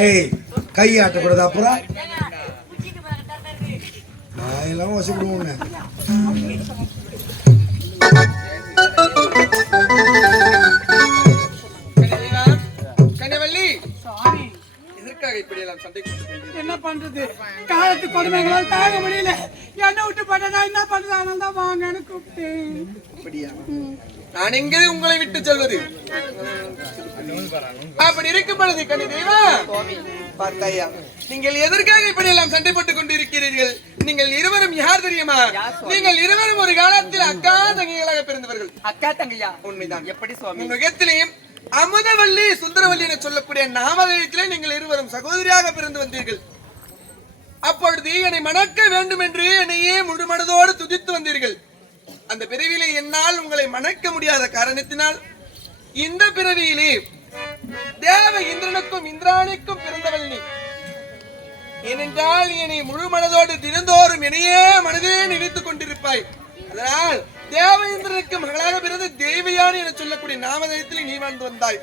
ஏய் கை ஆட்டக்கூடாது அப்புறம் நான் எல்லாம் வசப்படுவோம் கனிதேவா, கனிவள்ளி. சாமி எதற்காக இப்படி எல்லாம் சண்டை போட்டுக்கொண்டீர்கள்? என்ன பண்றது? காலத்து கொடுமைகளால் தாங்க முடியல. என்ன விட்டு பண்ணதா என்ன பண்றதா? தான் வாங்கன்னு அப்படியா? நான் எங்கே உங்களை விட்டு சொல்வது? அப்படி இருக்கும் பொழுது பார்த்தாயா நீங்கள் எதற்காக இப்படி எல்லாம் சண்டை போட்டுக் கொண்டிருக்கிறீர்கள்? நீங்கள் இருவரும் யார் தெரியுமா? நீங்கள் இருவரும் ஒரு காலத்தில் அக்கா தங்கைகளாக பிறந்தவர்கள். அக்கா தங்கையா? உண்மைதான். எப்படி சுவாமி? முகத்திலேயும் அமுதவல்லி சுந்தரவல்லி என சொல்லக்கூடிய நாமதயத்திலே நீங்கள் இருவரும் சகோதரியாக பிறந்து வந்தீர்கள். அப்பொழுது என்னை மணக்க வேண்டும் என்று என்னையே முழு மனதோடு துதித்து வந்தீர்கள். அந்த பிறவியிலே என்னால் உங்களை மணக்க முடியாத காரணத்தினால் இந்த பிறவியிலே தேவ இந்திரனுக்கும் இந்திராணிக்கும் பிறந்தவள் நீ. ஏனென்றால் என்னை முழு மனதோடு தினந்தோறும் என்னையே மனதே நினைத்துக் கொண்டிருப்பாய். அதனால் தேவ இந்திரனுக்கு மகளாக பிறந்த தேவியான் என சொல்லக்கூடிய நாமதயத்தில் நீ வாழ்ந்து வந்தாய்.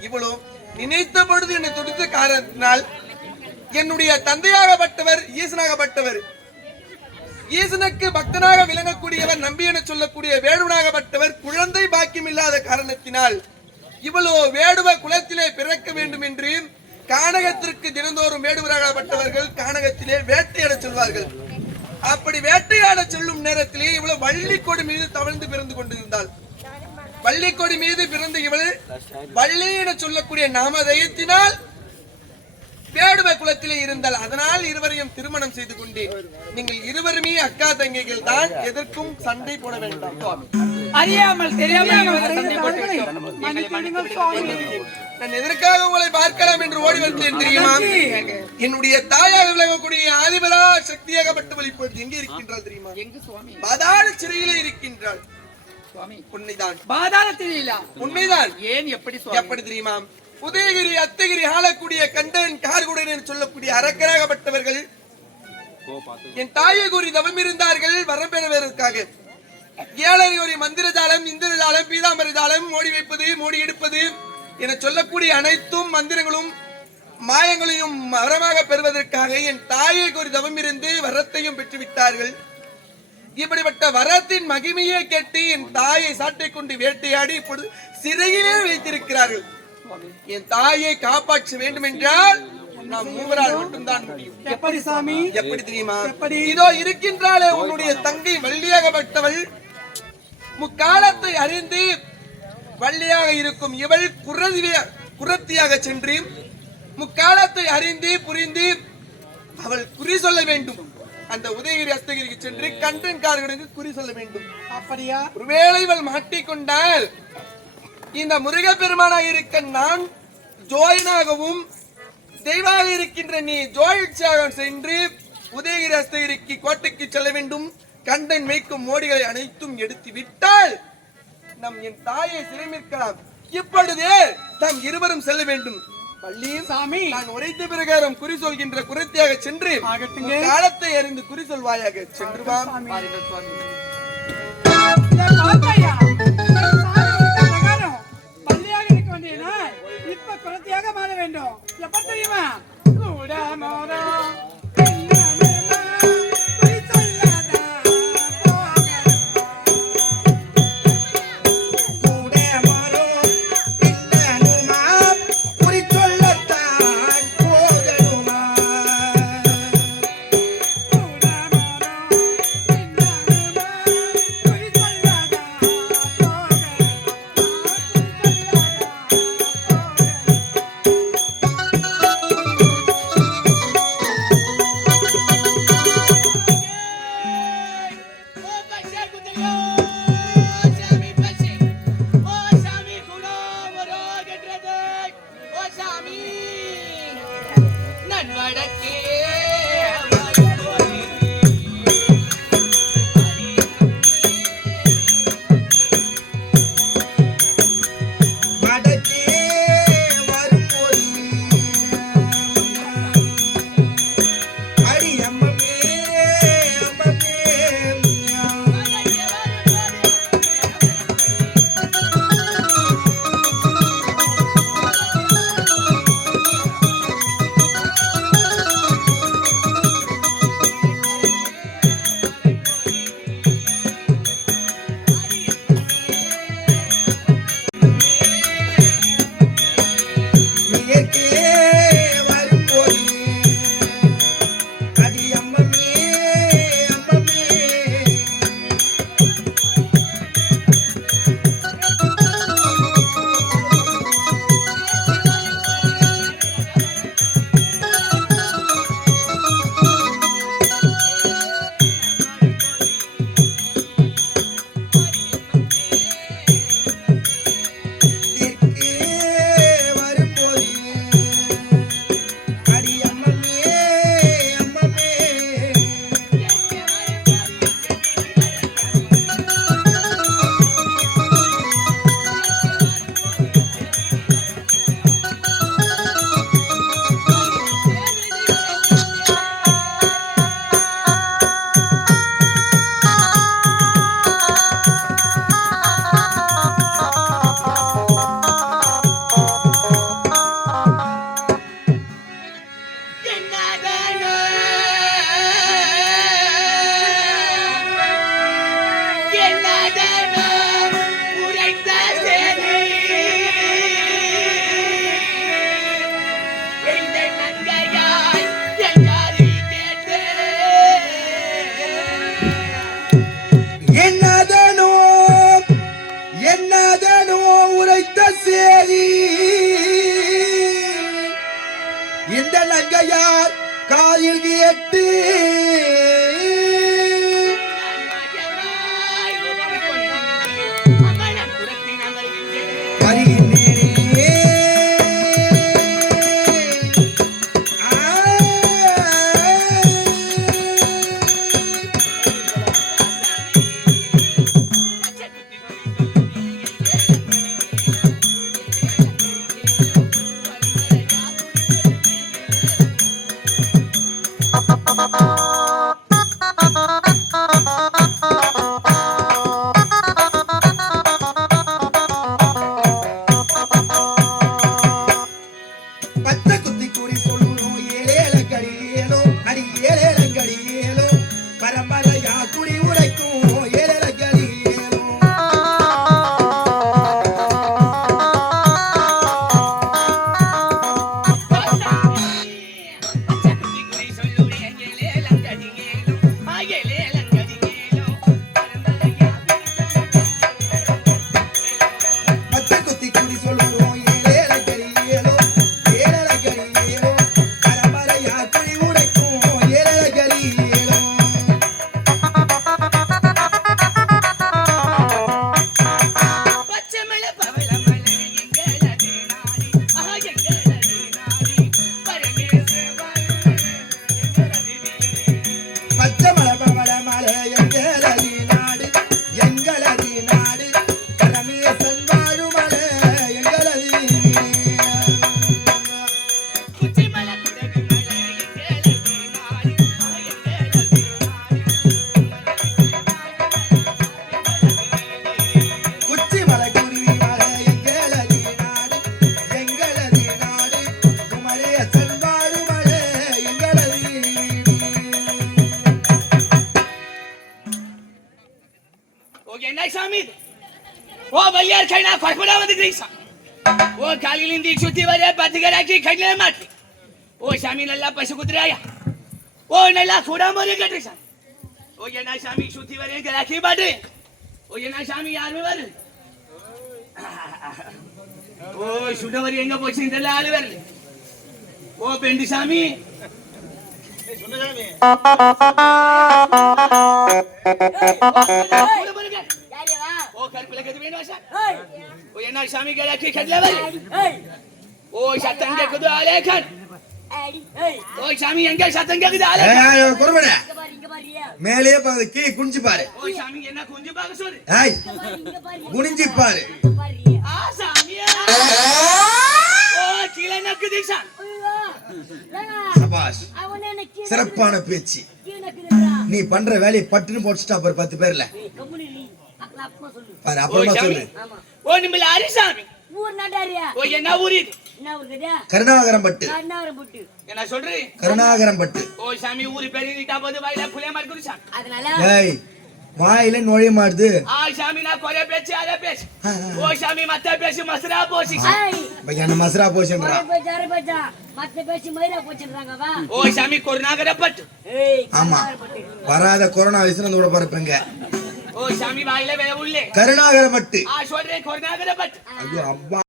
இவ்வளவு நினைத்த பொழுது என்னை துடித்த காரணத்தினால் என்னுடைய தந்தையாகப்பட்டவர் ஈசனாகப்பட்டவர் ஈசனுக்கு பக்தனாக விளங்கக்கூடியவர் நம்பி என சொல்லக்கூடிய வேடுவனாகப்பட்டவர் குழந்தை பாக்கியம் இல்லாத காரணத்தினால் இவ்வளவு வேடுவ குலத்திலே பிறக்க வேண்டும் என்று கானகத்திற்கு தினந்தோறும் வேடுவராகப்பட்டவர்கள் கானகத்திலே வேட்டையாட செல்வார்கள். அப்படி வேட்டையாட செல்லும் நேரத்திலே இவ்வளவு வள்ளிக்கொடி மீது தவழ்ந்து பிறந்து கொண்டிருந்தாள். வள்ளிக்கொடி மீது பிறந்த இவள் வள்ளி என சொல்லக்கூடிய நாமதயத்தினால் வேடுவ குலத்திலே இருந்தால் அதனால் இருவரையும் திருமணம் செய்து கொண்டேன். நீங்கள் இருவருமே அக்கா தங்கைகள் தான் எதற்கும் சண்டை போட வேண்டாம். அறியாமல் தெரியாமல் நான் எதற்காக உங்களை பார்க்கலாம் என்று ஓடி வந்தேன் தெரியுமா? என்னுடைய தாயாக விளங்கக்கூடிய ஆதிபரா சக்தியாகப்பட்டவள் இப்பொழுது எங்கே இருக்கின்றாள் தெரியுமா? பாதாள சிறையிலே இருக்கின்றாள். உண்மைதான் பாதாள உண்மைதான் ஏன் எப்படி எப்படி தெரியுமா? உதயகிரி அத்தகிரி ஆளக்கூடிய கண்டன் கார்குடன் என்று சொல்லக்கூடிய அரக்கராகப்பட்டவர்கள் என் தாயை கூறி தவம் இருந்தார்கள் வரம் பெறுவதற்காக. ஏழரை ஒரு மந்திர ஜாலம் இந்திர ஜாலம் பீதாம்பர ஜாலம் மோடி வைப்பது மோடி எடுப்பது என சொல்லக்கூடிய அனைத்தும் மந்திரங்களும் மாயங்களையும் வரமாக பெறுவதற்காக என் தாயை கூறி தவம் இருந்து வரத்தையும் பெற்றுவிட்டார்கள். இப்படிப்பட்ட வரத்தின் மகிமையை கேட்டு என் தாயை சாட்டை கொண்டு வேட்டையாடி இப்பொழுது சிறையிலே வைத்திருக்கிறார்கள். என் தாயை காப்பாற்ற வேண்டும் என்றால் நாம் மூவரால் மட்டும்தான் முடியும். எப்படி சாமி? எப்படி தெரியுமா? இதோ இருக்கின்றாளே உன்னுடைய தங்கை வள்ளியாகப்பட்டவள். முக்காலத்தை அறிந்து வள்ளியாக இருக்கும் இவள் குரதிய குரத்தியாக சென்று முக்காலத்தை அறிந்து புரிந்து அவள் குறி சொல்ல வேண்டும். அந்த உதயகிரி அஸ்தகிரிக்கு சென்று கண்டன்காரர்களுக்கு குறி சொல்ல வேண்டும். அப்படியா? ஒருவேளை இவள் மாட்டிக்கொண்டால் இந்த முருகப்பெருமானாக இருக்க நான் ஜோயனாகவும் தெய்வாக இருக்கின்ற நீ ஜோயிற்சியாக சென்று உதயகிரி அஸ்தகிரிக்கு கோட்டைக்கு செல்ல வேண்டும். கண்டன் மேய்க்கும் மோடிகளை அனைத்தும் எடுத்து விட்டால் நம் என் தாயை சிறைமிருக்கலாம் இப்பொழுதே நாம் இருவரும் செல்ல வேண்டும். சாமி. நான் உரைத்த பிரகாரம் குறி சொல்கின்ற குரத்தியாக சென்று காலத்தை அறிந்து குறி சொல்வாயாக சென்று வா. வேண்டும். எப்ப தெரியுமா சாமி. நன்வடக்கே directo. சாமி? ஓ பையார் கைனா கொடப்படா வந்துக்கிறீங்க சாமி ஓ காலிலிಂದ சுத்தி வர பத்துகராக்கி கண்ணில மாட்டி. ஓ சாமி நல்லா பசு குத்துறாயா? ஓ நல்லா கூட மாதிரி கட்டுறீங்க சாமி. ஓ என்ன சாமி சுத்தி வர கராக்கி பாட்டு ஓ என்ன சாமி யாருமே வரு ஓ சுடவரி எங்க போச்சு? இதெல்லாம் ஆளு வரல. ஓ பெண்டு சாமி. ஓ ஓ என்ன சாமி கராக்கி கண்ணில வரு ஓ சத்தம் கேக்குது ஆலேக்கன் ஓ சாமி எங்க சத்தம் கேக்குது ஏய் குறவனே மேலேயே பாரு கீழே குனிஞ்சு பாரு ஓ சாமி என்ன சொல்லு ஏய் குனிஞ்சு பாரு ஆ சாமியா ஓ கீழே நக்குது சாமி சபாஷ் சிறப்பான பேச்சு நீ பண்ற வேலையை பட்டுன்னு போட்டுட்டா பாரு பத்து பேர்ல பாரு ஓ அப்புறமா சாமி. சொல்லு. ஓ நிம்மல அரி சாமி ஊர் நாட்டாரியா ஓ என்ன ஊர் இது? என்ன கருணாகரம் பட்டு கண்ணாவரம் புட்டு என்ன சொல்றீ கருணாகரம் பட்டு ஓ சாமி ஊரு பேரு நீட்டா போது வாயில புளிய மாதிரி சாமி. அதனால? ஏய் வாயில நுழைய மாட்டுது. ஆ சாமி நான் கொலை பேச்சு அதை பேச்சு. ஓ சாமி மத்த பேச்சு மசரா போச்சு ஏய், இப்ப என்ன மசரா போச்சுன்றா? ஒரு பேச்சு, அரை பேச்சா? மத்த பேச்சு மயிரா போச்சுன்றாங்க, வா. ஓ சாமி கொரோனாகர பட்டு ஏய், ஆமா. வராத கொரோனா வயசுல விட பாருப்பங்க ஓ சாமி வாயில வே